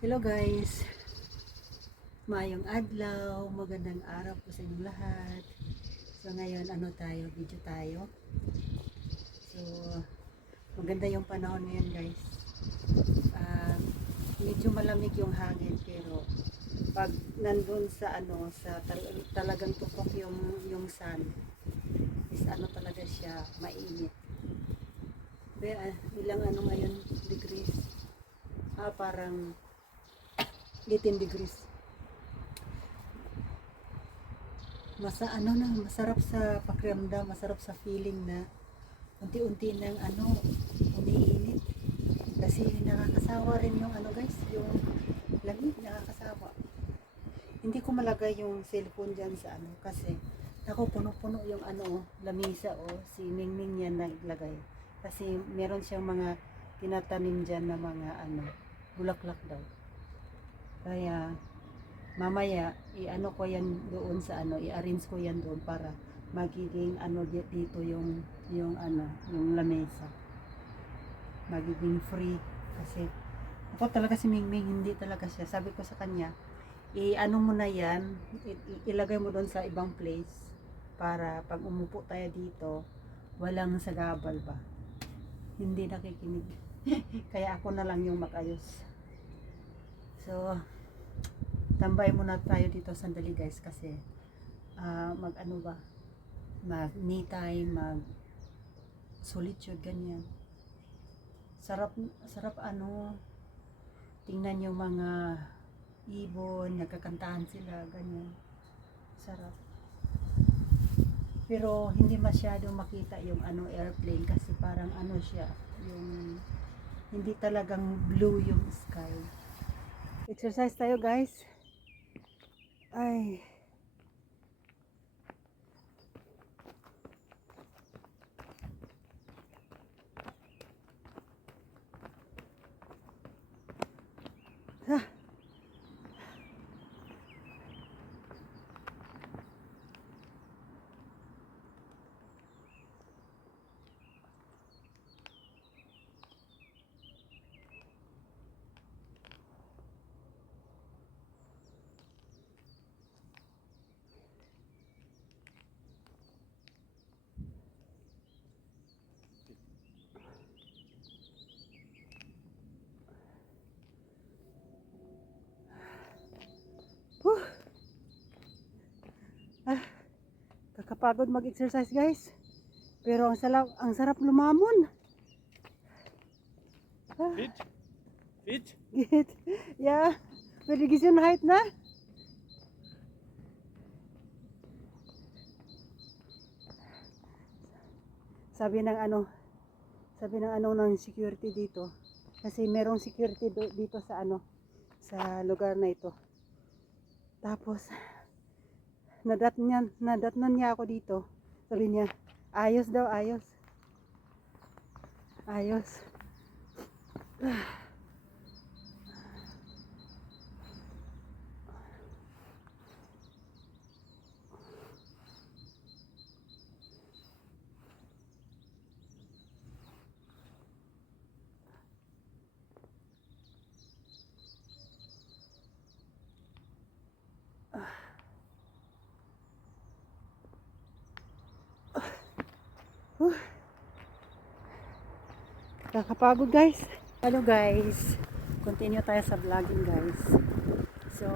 Hello guys, mayong adlaw, magandang araw po sa inyong lahat. So ngayon video tayo. So maganda yung panahon ngayon guys. Medyo malamig yung hangin pero pag nandun sa talagang tutok yung sun is talaga siya mainit. Ilang ngayon degrees? Parang 18 degrees. Masarap sa pakiramdam, masarap sa feeling na unti-unti nang umiinit. Kasi nakakasawa rin yung guys, yung lamig, nakakasawa. Hindi ko malagay yung cellphone diyan sa kasi puno-puno yung lamisa si Mingming yan naglagay. Kasi meron siyang mga tinatanim diyan na mga bulaklak daw. Kaya mamaya ko yan doon sa i-arrange ko yan doon para magiging dito yung lamesa. Magiging free kasi ako talaga si Mingming, hindi talaga siya. Sabi ko sa kanya, mo na yan, ilagay mo doon sa ibang place para pag umupo tayo dito, walang sagabal ba. Hindi nakikinig. Kaya ako na lang yung mag-ayos. So, tambay muna tayo dito sandali guys kasi mag me time, mag solitude, ganyan. Sarap tingnan yung mga ibon, nagkakantahan sila, ganyan. Sarap. Pero hindi masyado makita yung airplane kasi parang siya, yung hindi talagang blue yung sky. Exercise tayo guys. Ay. Ah. Kakapagod mag-exercise guys. Pero ang sarap lumamon. Fit? Fit? Git. Yeah. Pwede gising height na. Sabi ng ng security dito. Kasi merong security dito sa sa lugar na ito. Tapos nadatnan niya ako dito. Sabi niya, ayos daw, ayos. Ayos. Kakapagod guys. Hello guys. Continue tayo sa vlogging guys. So,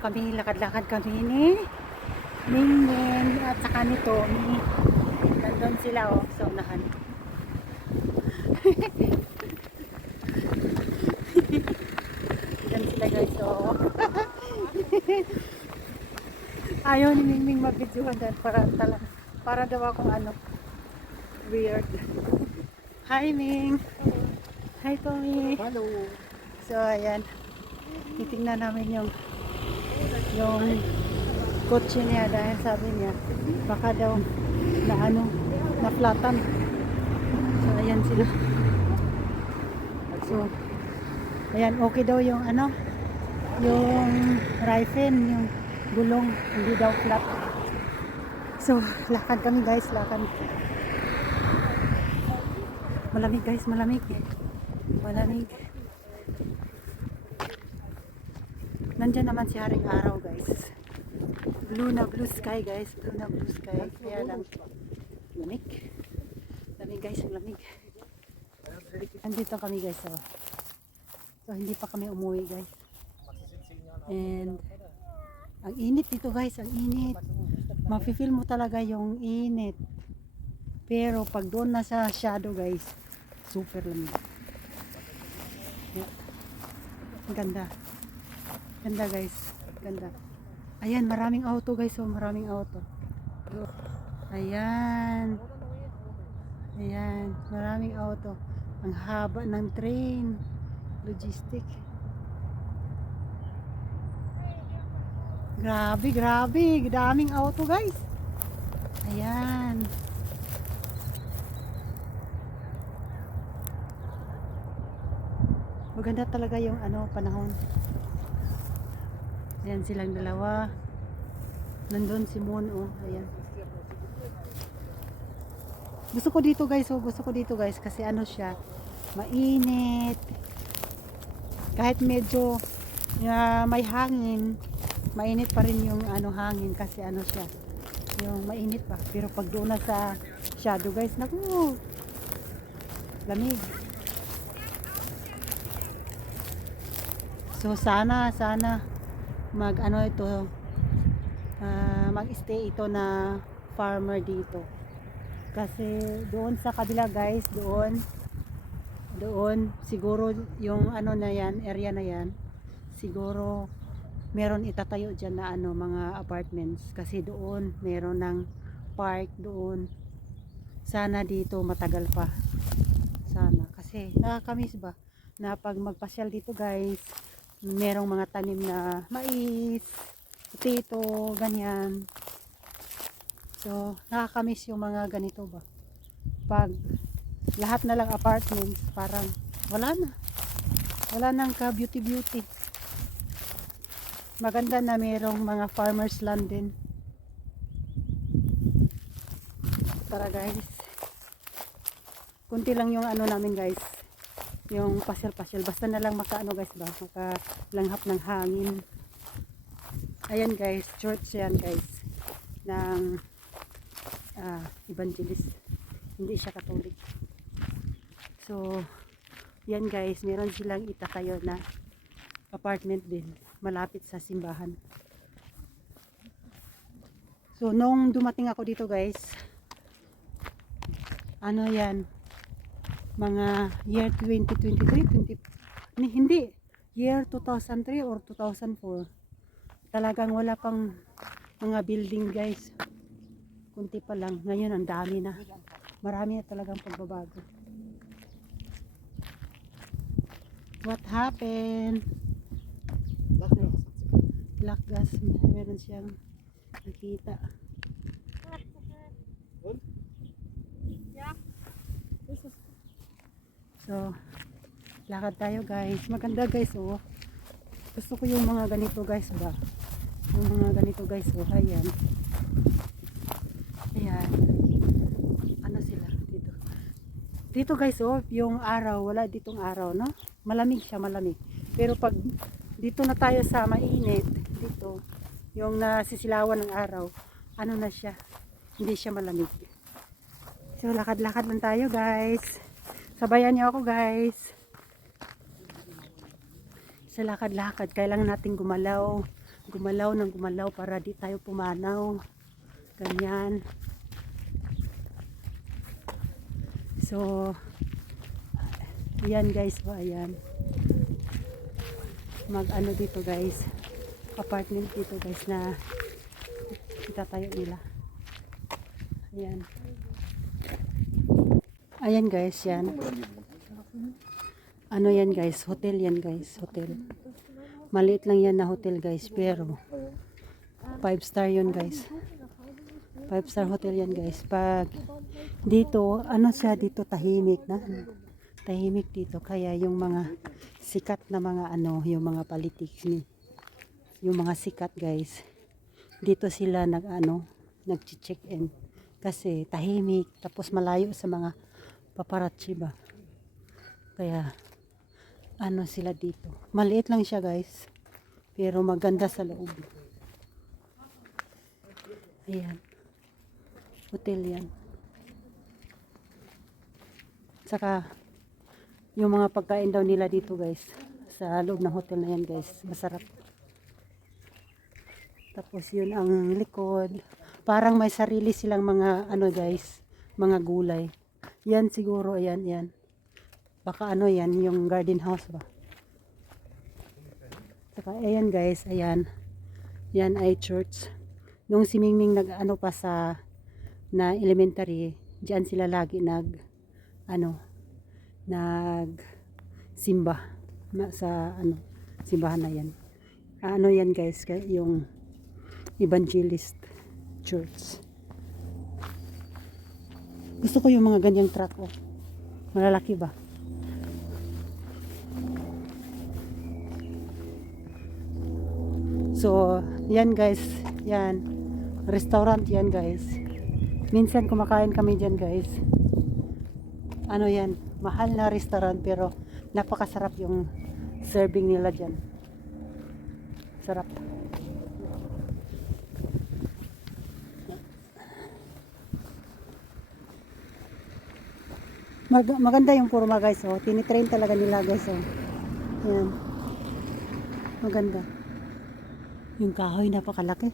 kami, lakad-lakad kami ni Mingming at saka ni Tommy. Nandun sila sa unahan. Nandun sila guys ayaw ni Mingming mag-videohan dahil para daw akong weird. Hi Ming. Hi Tommy. Hello. So ayan, titingnan namin yung kotse niya dahil sabi niya baka daw na flatan. So ayan sila. So ayan, okay daw yung yung rifle, yung gulong, hindi daw flat. So lakad kami guys, lakad. Malamig guys, malamig. Nandyan naman si Haring Araw guys. Blue na blue sky guys. Blue na blue sky. Kaya lang lamig. Lamig guys, lamig. Andito kami guys. So hindi pa kami umuwi guys. And ang init dito guys, ang init. Mafe-feel mo talaga yung init. Pero pag doon na sa shadow guys, super lamig. Yeah. Ang ganda. Ganda guys. Ganda. Ayan, maraming auto guys. Oh, maraming auto. Ayan. Ayan, maraming auto. Ang haba ng train. Logistic. Grabe, grabe. Daming auto guys. Ayan. Maganda talaga yung panahon. Ayan silang dalawa. Nandun si Moon, oh. Ayan. Gusto ko dito guys, oh. Gusto ko dito guys. Kasi siya, mainit. Kahit medyo may hangin, mainit pa rin yung hangin. Kasi siya, yung mainit pa. Pero pag doon na sa shadow guys, naku, lamig. So sana mag-stay ito na farmer dito. Kasi doon sa kabila guys, doon siguro yung na yan, area na yan, siguro meron itatayo diyan na mga apartments kasi doon meron ng park doon. Sana dito matagal pa. Sana kasi nakakamiss ba na pag magpasyal dito guys, merong mga tanim na mais, potato, ganyan. So, nakakamiss yung mga ganito ba. Pag lahat na lang apartments, parang wala na. Wala nang ka beauty. Maganda na merong mga farmers land din. Tara guys. Kunti lang yung namin guys. Yung pasyal-pasyal. Basta na lang guys ba. Makalanghap ng hangin. Ayan guys. Church yan guys. Ng evangelist. Hindi siya Catholic. So, yan guys. Meron silang itatayo na apartment din. Malapit sa simbahan. So, nung dumating ako dito guys. Yan. Mga year 2023, hindi, year 2003 or 2004. Talagang wala pang mga building guys. Kunti pa lang. Ngayon ang dami na. Marami na talagang pagbabago. What happened? Black gas. Meron siyang nakita. So, lakad tayo guys. Maganda guys, oh. Gusto ko yung mga ganito guys ba. Yung mga ganito guys, oh. Ayan. Ayan. Sila dito. Dito guys, oh. Yung araw, wala ditong araw, no? Malamig siya, malamig. Pero pag dito na tayo sa mainit, dito, yung nasisilawan ng araw, na siya. Hindi siya malamig. So, lakad-lakad lang tayo guys. Sabayan niyo ako guys. Sa lakad-lakad, kailangan natin gumalaw ng gumalaw para di tayo pumanaw. Ganyan. So, ayan guys, ayan. Dito guys. Apartment dito guys na itatayo nila. Ayan. Ayan guys, yan. Yan guys, hotel yan guys, hotel. Maliit lang yan na hotel guys, pero 5-star yun guys. 5-star hotel yan guys. Pag dito, siya dito tahimik na. Tahimik dito, kaya yung mga sikat na mga yung mga politics ni. Yung mga sikat guys. Dito sila nag-check-in. Kasi tahimik, tapos malayo sa mga paparazzi ba. Kaya sila dito. Maliit lang siya guys. Pero maganda sa loob. Ayan. Hotel yan. Saka, yung mga pagkain daw nila dito guys, sa loob ng hotel na yan guys, masarap. Tapos yun ang likod. Parang may sarili silang mga ano guys, mga gulay. Yan siguro, ayan, yan. Baka ano yan, yung garden house ba. Saka ayan guys, ayan. Yan ay church. Nung si Mingming nag ano pa sa na elementary, diyan sila lagi nag simba sa simbahan na yan. Ano yan guys, yung Evangelist Church. Gusto ko yung mga ganyang truck oh. Malalaki ba? So, yan guys, yan. Restaurant yan guys. Minsan kumakain kami dyan guys. Ano yan, mahal na restaurant pero napakasarap yung serving nila dyan. Sarap. Maganda yung forma guys oh. Tinitrain talaga nila guys oh. Ayan. Maganda. Yung kahoy napakalaki.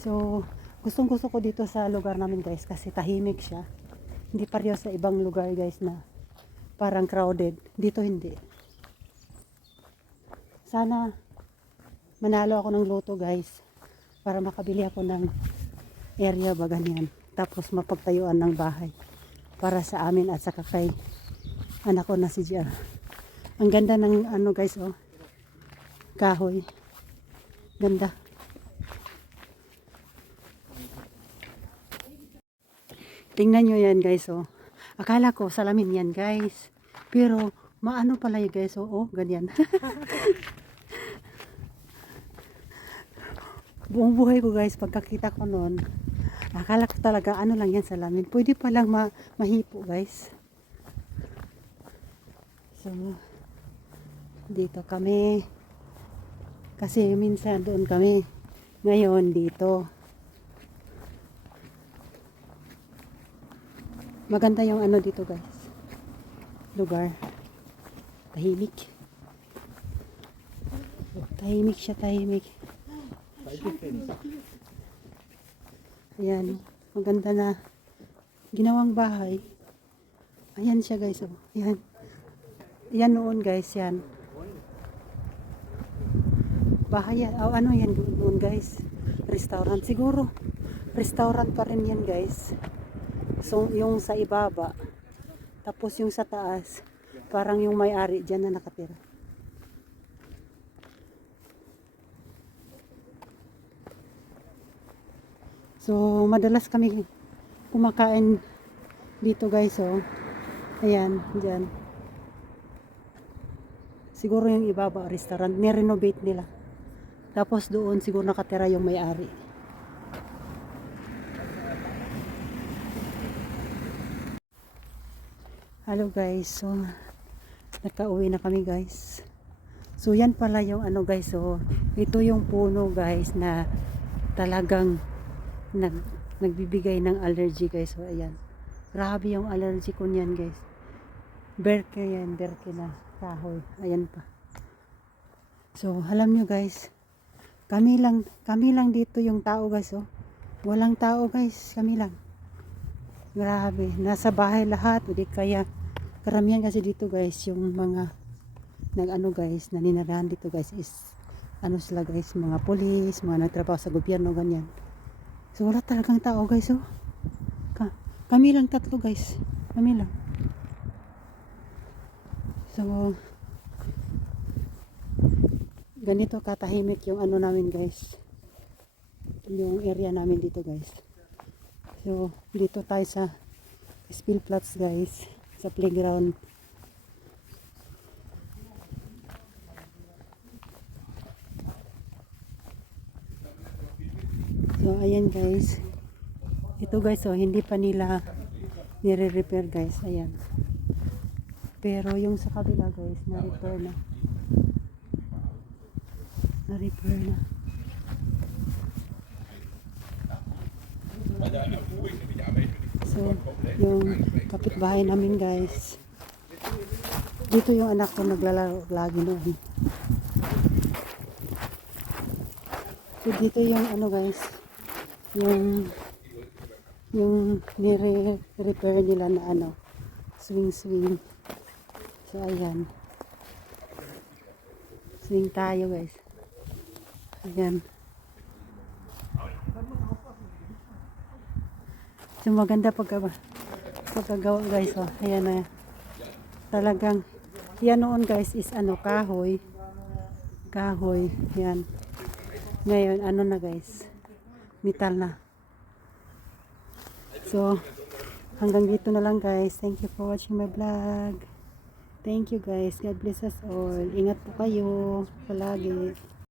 So, gustong gusto ko dito sa lugar namin guys kasi tahimik siya. Hindi pareho sa ibang lugar guys na parang crowded. Dito hindi. Sana manalo ako ng loto guys para makabili ako ng area ba ganyan. Tapos mapagtayuan ng bahay para sa amin at saka kay anak ko na si Jar. Ang ganda ng ano guys oh. Kahoy. Ganda. Tingnan nyo yan guys oh. Akala ko salamin yan guys. Pero maano pala yung guys oh. Oh ganyan. Buong buhay ko guys pagkakita ko noon. Akala ko talaga ano lang yan salamin. Pwede palang mahipo guys. So dito kami. Kasi minsan doon kami. Ngayon dito. Maganda yung ano dito guys. Lugar. Tahimik. Tahimik siya, tahimik. Ayan. Maganda na ginawang bahay. Ayan siya guys. Oh. Ayan. Ayan noon guys. Yan. Bahay yan. Oh, ano yan noon guys? Restaurant. Siguro. Restaurant pa rin yan guys. So, yung sa ibaba. Tapos yung sa taas. Parang yung may-ari dyan na nakatira. So, madalas kami kumakain dito guys. Oh. Ayan, dyan. Siguro yung ibaba restaurant. Ni-renovate nila. Tapos doon siguro nakatira yung may-ari. Hello guys, so nakauwi na kami guys. So yan pala yung ano guys, so ito yung puno guys na talagang nagbibigay ng allergy guys. So ayan, grabe yung allergy ko niyan guys. Berke yan, berke na kahoy, ayan pa. So alam nyo guys, kami lang dito yung tao guys. Oh. Walang tao guys, kami lang. Grabe, nasa bahay lahat, o di kaya karamihan kasi dito guys, yung mga nag-ano guys, naninirahan dito guys is ano sila guys, mga polis, mga nagtrabaho sa gobyerno, ganyan. So wala talagang tao guys oh. Kami lang tatlo guys, kami lang. So ganito katahimik yung ano namin guys, yung area namin dito guys. So dito tayo sa Spielplatz guys, sa playground. So ayan guys, ito guys oh, hindi pa nila nire-repair guys, ayan. Pero yung sa kabila guys, na-repair na. Na-repair na. So, yung kapitbahay namin guys. Dito yung anak ko naglalaro lagi noon. So, dito yung ano guys. Yung nire-repair nila na ano. Swing. So, ayan. Swing tayo guys. Ayan. So maganda pagkagawa guys. Oh. Ayan na. Talagang yan noon guys is ano, kahoy. Yan. Ngayon ano na guys. Metal na. So hanggang dito na lang guys. Thank you for watching my vlog. Thank you guys. God bless us all. Ingat po kayo palagi.